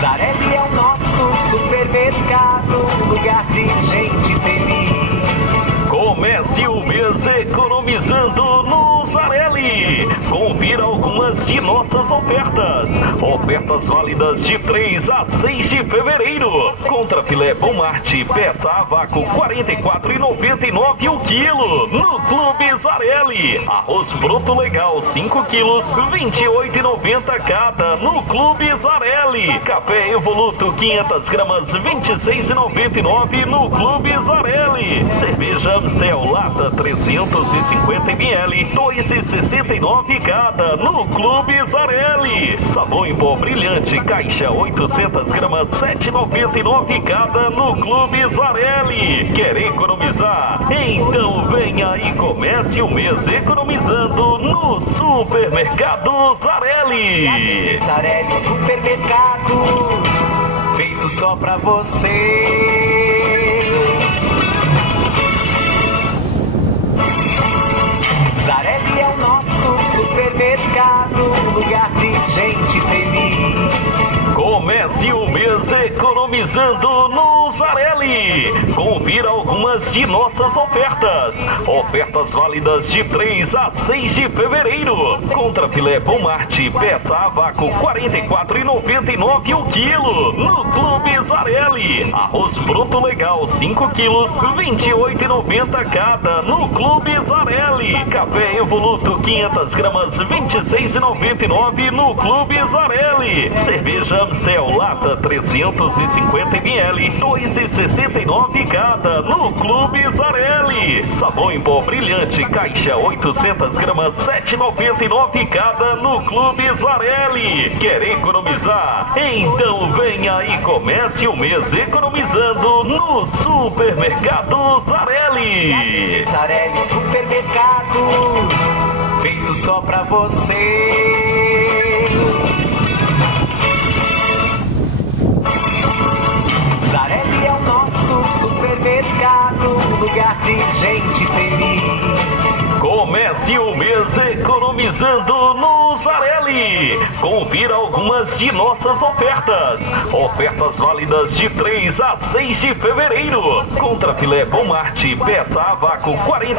Zarelli é o nosso supermercado, lugar de gente feliz. Comece o mês economizando no Zarelli. Confira algumas de nossas ofertas. Ofertas válidas de 3 a 6 de fevereiro. Contra filé Bom Marte, peça a vácuo R$ 44,99 o quilo. No Clube Zarelli. Arroz bruto legal 5 quilos, R$ 28,90 cada. No Clube Zarelli. Café Evoluto 500 gramas, R$ 26,99 no Clube Zarelli. Cerveja Amstel lata 350 ml, R$ 2,69 cada. No Clube Zarelli. Sabão em pó brilhante, caixa 800 gramas, R$ 7,99 cada. No Clube Zarelli. Quer economizar? Então venha e comece o mês economizando no Supermercado Zarelli. Zarelli Supermercado, feito só pra você. Zarelli é o nosso supermercado, lugar de gente feliz. Comece o mês economizando no Zarelli. Confira algumas de nossas ofertas. Ofertas válidas de 3 a 6 de fevereiro. Contra filé Bom Marte, peça a vácuo R$ 44,99 o quilo. No Clube Zarelli. Arroz bruto legal 5 quilos, R$ 28,90 cada. No Clube Zarelli. Café Evoluto 500 gramas, R$ 26,99 no Clube Zarelli. Cerveja Amstel lata 350 ml, R$ 2,69 cada. No Clube Zarelli. Sabão em pó brilhante, caixa 800 gramas, R$ 7,99 cada. No Clube Zarelli. Quer economizar? Então venha e comece o mês economizando no Supermercado Zarelli. Zarelli Supermercado, feito só pra você. Zarelli é o nosso supermercado, lugar de gente feliz. Comece o mês economizando no Zarelli. Confira algumas de nossas ofertas. Ofertas válidas de 3 a 6 de fevereiro. Contra filé Bom Marte, peça a vácuo R$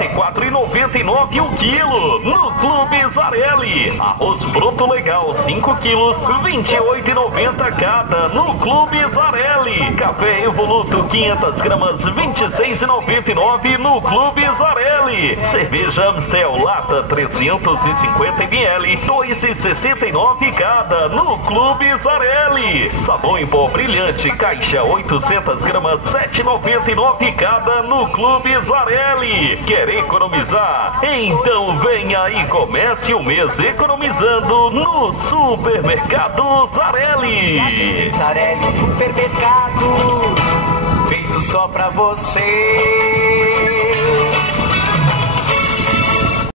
44,99 o quilo. No Clube Zarelli. Arroz bruto legal 5 quilos, R$ 28,90 cada. No Clube Zarelli. Café Evoluto 500 gramas, R$ 26,99 no Clube Zarelli. Cerveja Amstel lata 350 ml, R$ 2,69 cada. No Clube Zarelli. Sabão em pó brilhante, caixa 800 gramas, R$ 7,99 cada. No Clube Zarelli. Quer economizar? Então venha e comece o mês economizando no Supermercado Zarelli. Zarelli Supermercado, feito só pra você.